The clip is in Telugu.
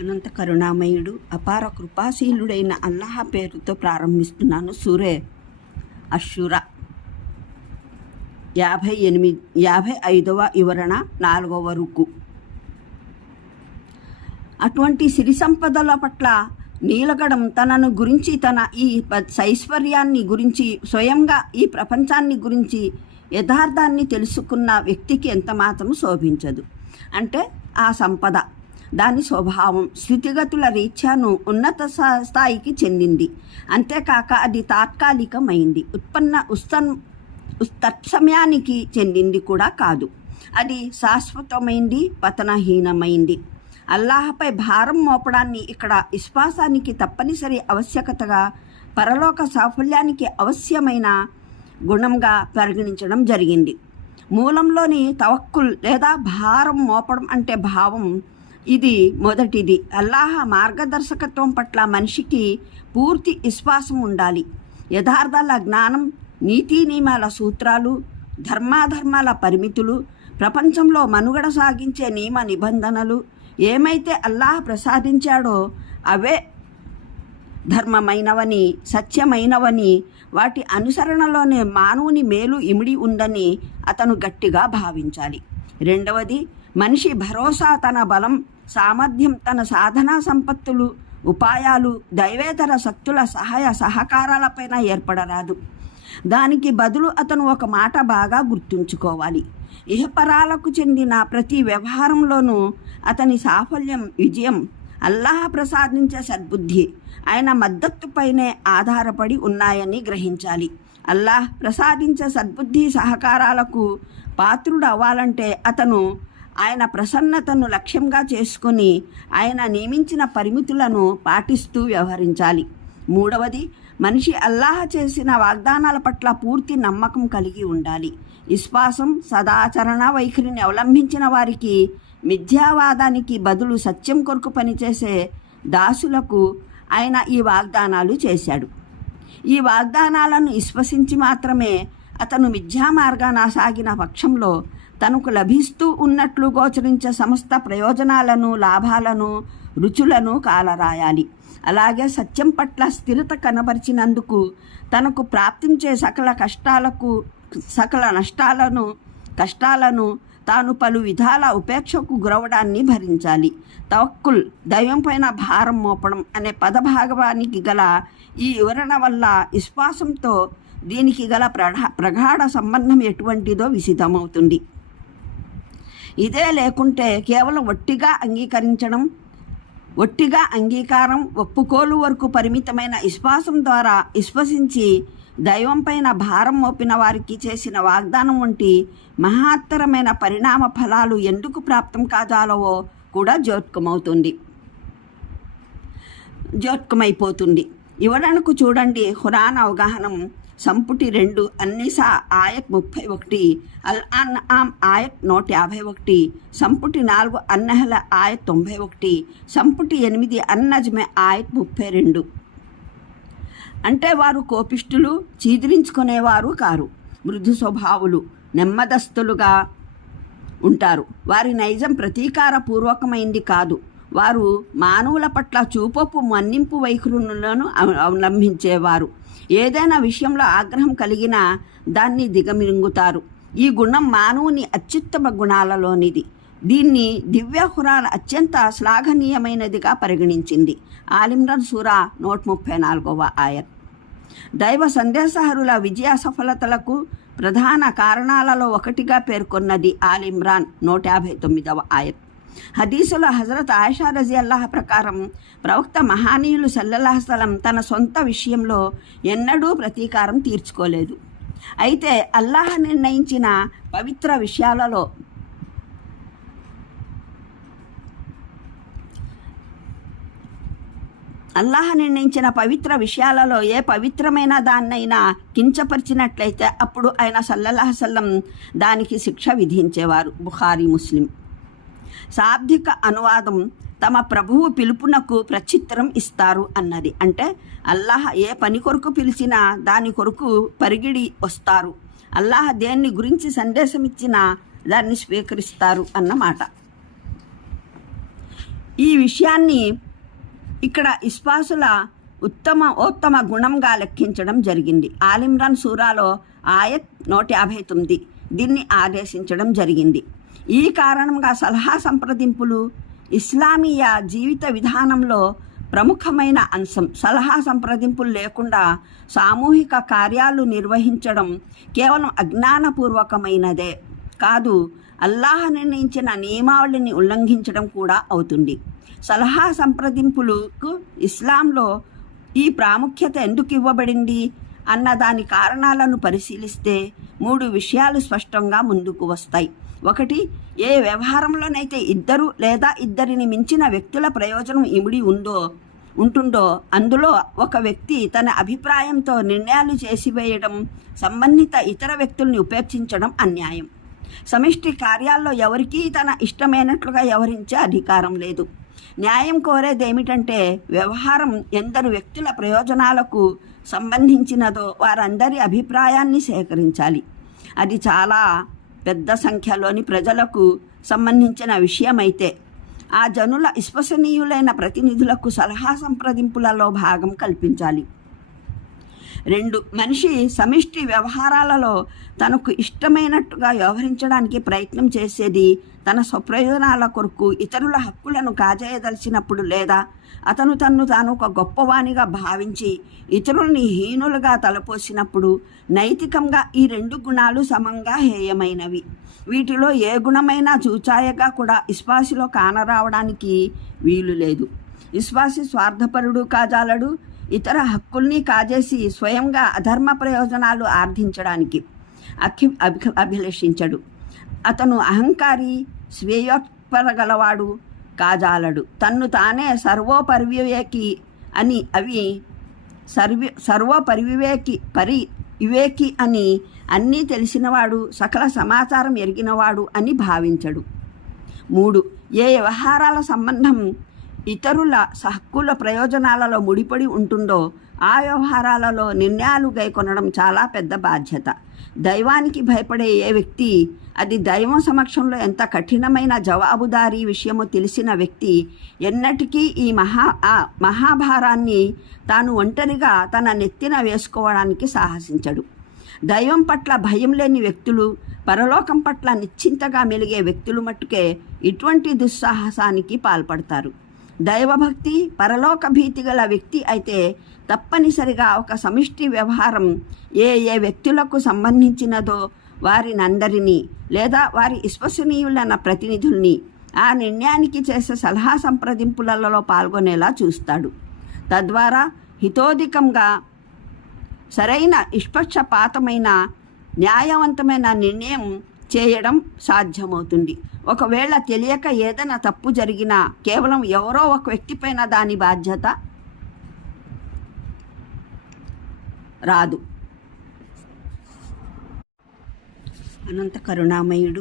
అనంత కరుణామయుడు అపార కృపాశీలుడైన అల్లాహ పేరుతో ప్రారంభిస్తున్నాను. సూరే అషుర యాభై ఎనిమిది యాభై ఐదవ వివరణ నాలుగవ రుకు. అటువంటి సిరి సంపదల పట్ల నీలగడం తనను గురించి తన ఈ ప- ఐశ్వర్యాన్ని గురించి స్వయంగా ఈ ప్రపంచాన్ని గురించి యథార్థాన్ని తెలుసుకున్న వ్యక్తికి ఎంత మాత్రం శోభించదు. అంటే ఆ సంపద. దాని స్వభావం స్థితిగతుల రీత్యాను ఉన్నత స్థాయికి చెందింది. అంతేకాక అది తాత్కాలికమైంది. ఉత్పన్న ఉస్తన్ తత్సమయానికి చెందింది కూడా కాదు. అది శాశ్వతమైంది పతనహీనమైంది. అల్లాహపై భారం మోపడాన్ని ఇక్కడ విశ్వాసానికి తప్పనిసరి ఆవశ్యకతగా పరలోక సాఫల్యానికి అవశ్యమైన గుణంగా పరిగణించడం జరిగింది. మూలంలోని తవక్కుల్ లేదా భారం మోపడం అంటే భావం ఇది మొదటిది. అల్లాహ మార్గదర్శకత్వం పట్ల మనిషికి పూర్తి విశ్వాసం ఉండాలి. యథార్థాల జ్ఞానం నీతి నియమాల సూత్రాలు ధర్మాధర్మాల పరిమితులు ప్రపంచంలో మనుగడ సాగించే నియమ నిబంధనలు ఏమైతే అల్లాహ్ ప్రసాదించాడో అవే ధర్మమైనవని సత్యమైనవని వాటి అనుసరణలోనే మానవుని మేలు ఇమిడి ఉందని అతను గట్టిగా భావించాలి. రెండవది మనిషి భరోసా తన బలం సామర్థ్యం తన సాధనా సంపత్తులు ఉపాయాలు దైవేతర శక్తుల సహాయ సహకారాలపైన ఏర్పడరాదు. దానికి బదులు అతను ఒక మాట బాగా గుర్తుంచుకోవాలి. ఇహపరాలకు చెందిన ప్రతి వ్యవహారంలోనూ అతని సాఫల్యం విజయం అల్లాహ్ ప్రసాదించే సద్బుద్ధి ఆయన మద్దతుపైనే ఆధారపడి ఉన్నాయని గ్రహించాలి. అల్లాహ్ ప్రసాదించే సద్బుద్ధి సహకారాలకు పాత్రుడు అవ్వాలంటే అతను ఆయన ప్రసన్నతను లక్ష్యంగా చేసుకొని ఆయన నియమించిన పరిమితులను పాటిస్తూ వ్యవహరించాలి. మూడవది మనిషి అల్లాహ్ చేసిన వాగ్దానాల పట్ల పూర్తి నమ్మకం కలిగి ఉండాలి. విశ్వాసం సదాచరణ వైఖరిని అవలంబించిన వారికి మిథ్యావాదానికి బదులు సత్యం కొరకు పనిచేసే దాసులకు ఆయన ఈ వాగ్దానాలు చేశాడు. ఈ వాగ్దానాలను విశ్వసించి మాత్రమే అతను మిథ్యా మార్గాన సాగిన పక్షంలో తనకు లభిస్తూ ఉన్నట్లు గోచరించే సమస్త ప్రయోజనాలను లాభాలను రుచులను కాలరాయాలి. అలాగే సత్యం పట్ల స్థిరత కనబరిచినందుకు తనకు ప్రాప్తించే సకల కష్టాలకు సకల నష్టాలను కష్టాలను తాను పలు విధాల ఉపేక్షకు గురవడాన్ని భరించాలి. తవక్కుల్ దైవం పైన భారం మోపడం అనే పదభాగవానికి గల ఈ వివరణ వల్ల విశ్వాసంతో దీనికి గల ప్రగాఢ సంబంధం ఎటువంటిదో విసితమవుతుంది ఇదే లేకుంటే కేవలం ఒట్టిగా అంగీకరించడం ఒట్టిగా అంగీకారం ఒప్పుకోలు వరకు పరిమితమైన విశ్వాసం ద్వారా విశ్వసించి దైవంపైన భారం మోపిన వారికి చేసిన వాగ్దానం వంటి మహత్తరమైన పరిణామ ఫలాలు ఎందుకు ప్రాప్తం కాదాలవో కూడా జోట్కమవుతుంది జోట్కమైపోతుంది ఇవ్వడానికి చూడండి హురాన్ అవగాహనం. సంపుటి రెండు అన్నిసా ఆయత్ ముప్పై ఒకటి అల్ అన్ ఆమ్ ఆయత్ నూట యాభై ఒకటి సంపుటి నాలుగు అన్నహల ఆయత్ తొంభై ఒకటి సంపుటి ఎనిమిది అన్నజమే ఆయక్ ముప్పై రెండు. అంటే వారు కోపిష్ఠులు చీదిరించుకునేవారు కారు మృదు స్వభావులు నెమ్మదస్తులుగా ఉంటారు. వారి నైజం ప్రతీకార పూర్వకమైంది కాదు. వారు మానవుల పట్ల చూపపు మన్నింపు వైఖరులను అవ- అవలంబించేవారు. ఏదైనా విషయంలో ఆగ్రహం కలిగినా దాన్ని దిగమింగుతారు. ఈ గుణం మానవుని అత్యుత్తమ గుణాలలోనిది. దీన్ని దివ్య హురాన్ అత్యంత శ్లాఘనీయమైనదిగా పరిగణించింది. ఆలిమ్రన్ సూరా నూట ముప్పై నాలుగవ ఆయత్. దైవ సందేశహరుల విజయ సఫలతలకు ప్రధాన కారణాలలో ఒకటిగా పేర్కొన్నది ఆలిమ్రాన్ నూట యాభై తొమ్మిదవ ఆయత్. హదీసుల హజరత్ ఆయిషా రజీ అల్లాహ్ ప్రకారం ప్రవక్త మహానీయులు సల్లల్లాహసలం తన సొంత విషయంలో ఎన్నడూ ప్రతీకారం తీర్చుకోలేదు. అయితే అల్లాహ్ నిర్ణయించిన పవిత్ర విషయాలలో అల్లాహ్ నిర్ణయించిన పవిత్ర విషయాలలో ఏ పవిత్రమైన దాన్నైనా కించపరిచినట్లయితే అప్పుడు ఆయన సల్లల్లాహసల్లం దానికి శిక్ష విధించేవారు. బుఖారీ ముస్లిం. శాబ్దిక అనువాదం తమ ప్రభువు పిలుపునకు ప్రచిత్రం ఇస్తారు అన్నది. అంటే అల్లాహ్ ఏ పని కొరకు పిలిచినా దాని కొరకు పరిగిడి వస్తారు. అల్లాహ్ దేన్ని గురించి సందేశం ఇచ్చినా దాన్ని స్వీకరిస్తారు అన్నమాట ఈ విషయాన్ని ఇక్కడ ఇస్పాసుల ఉత్తమ ఉత్తమ గుణంగా లెక్కించడం జరిగింది. ఆలిమ్రాన్ సూరాలో ఆయత్ నూట యాభై తొమ్మిది. దీన్ని ఆదేశించడం జరిగింది. ఈ కారణంగా సలహా సంప్రదింపులు ఇస్లామీయ జీవిత విధానంలో ప్రముఖమైన అంశం. సలహా సంప్రదింపులు లేకుండా సామూహిక కార్యాలు నిర్వహించడం కేవలం అజ్ఞానపూర్వకమైనదే కాదు అల్లాహ్ నిర్ణయించిన నియమావళిని ఉల్లంఘించడం కూడా అవుతుంది. సలహా సంప్రదింపులకు ఇస్లాంలో ఈ ప్రాముఖ్యత ఎందుకు ఇవ్వబడింది అన్న దాని కారణాలను పరిశీలిస్తే మూడు విషయాలు స్పష్టంగా ముందుకు వస్తాయి. ఒకటి ఏ వ్యవహారంలోనైతే ఇద్దరు లేదా ఇద్దరిని మించిన వ్యక్తుల ప్రయోజనం ఇమిడి ఉందో ఉంటుందో అందులో ఒక వ్యక్తి తన అభిప్రాయంతో నిర్ణయాలు చేసివేయడం సంబంధిత ఇతర వ్యక్తుల్ని ఉపేక్షించడం అన్యాయం. సమిష్టి కార్యాల్లో ఎవరికీ తన ఇష్టమైనట్లుగా వ్యవహరించే అధికారం లేదు. న్యాయం కోరేది ఏమిటంటే వ్యవహారం ఎందరు వ్యక్తుల ప్రయోజనాలకు సంబంధించినదో వారందరి అభిప్రాయాన్ని సేకరించాలి. అది చాలా పెద్ద సంఖ్యలోని ప్రజలకు సంబంధించిన విషయమైతే ఆ జనుల విశ్వసనీయులైన ప్రతినిధులకు సలహా సంప్రదింపులలో భాగం కల్పించాలి. రెండు మనిషి సమిష్టి వ్యవహారాలలో తనకు ఇష్టమైనట్టుగా వ్యవహరించడానికి ప్రయత్నం చేసేది తన స్వప్రయోజనాల కొరకు ఇతరుల హక్కులను కాజేయదలిచినప్పుడు లేదా అతను తన్ను తాను ఒక గొప్పవానిగా భావించి ఇతరుల్ని హీనులుగా తలపోసినప్పుడు నైతికంగా ఈ రెండు గుణాలు సమంగా హేయమైనవి. వీటిలో ఏ గుణమైనా చూచాయగా కూడా విశ్వాసిలో కానరావడానికి వీలు లేదు. విశ్వాసి స్వార్థపరుడు కాజాలడు ఇతర హక్కుల్ని కాజేసి స్వయంగా అధర్మ ప్రయోజనాలు ఆర్థించడానికి అఖి అభి అభిలషించడు. అతను అహంకారి స్వేయోత్పరగలవాడు కాజాలడు. తన్ను తానే సర్వోపరివివేకి అని అవి సర్వి సర్వపరివివేకి పరి వివేకి అని అన్నీ తెలిసినవాడు సకల సమాచారం ఎరిగినవాడు అని భావించడు. మూడు ఏ వ్యవహారాల సంబంధం ఇతరుల హక్కుల ప్రయోజనాలలో ముడిపడి ఉంటుందో ఆ వ్యవహారాలలో నిర్ణయాలు గైకొనడం చాలా పెద్ద బాధ్యత. దైవానికి భయపడే ఏ వ్యక్తి అది దైవం సమక్షంలో ఎంత కఠినమైన జవాబుదారీ విషయమో తెలిసిన వ్యక్తి ఎన్నటికీ ఈ మహా ఆ మహాభారాన్ని తాను ఒంటరిగా తన నెత్తిన వేసుకోవడానికి సాహసించడు. దైవం పట్ల భయం లేని వ్యక్తులు పరలోకం పట్ల నిశ్చింతగా మెలిగే వ్యక్తులు మట్టుకే ఇటువంటి దుస్సాహసానికి పాల్పడతారు. దైవభక్తి పరలోక భీతి గల వ్యక్తి అయితే తప్పనిసరిగా ఒక సమిష్టి వ్యవహారం ఏ ఏ వ్యక్తులకు సంబంధించినదో వారినందరినీ లేదా వారి విశ్వసనీయులన్న ప్రతినిధుల్ని ఆ నిర్ణయానికి చేసే సలహా సంప్రదింపులలో పాల్గొనేలా చూస్తాడు. తద్వారా హితోధికంగా సరైన నిష్పక్షపాతమైన న్యాయవంతమైన నిర్ణయం చేయడం సాధ్యమవుతుంది. ఒకవేళ తెలియక ఏదైనా తప్పు జరిగినా కేవలం ఎవరో ఒక వ్యక్తిపైన దాని బాధ్యత రాదు. అనంత కరుణామయుడు.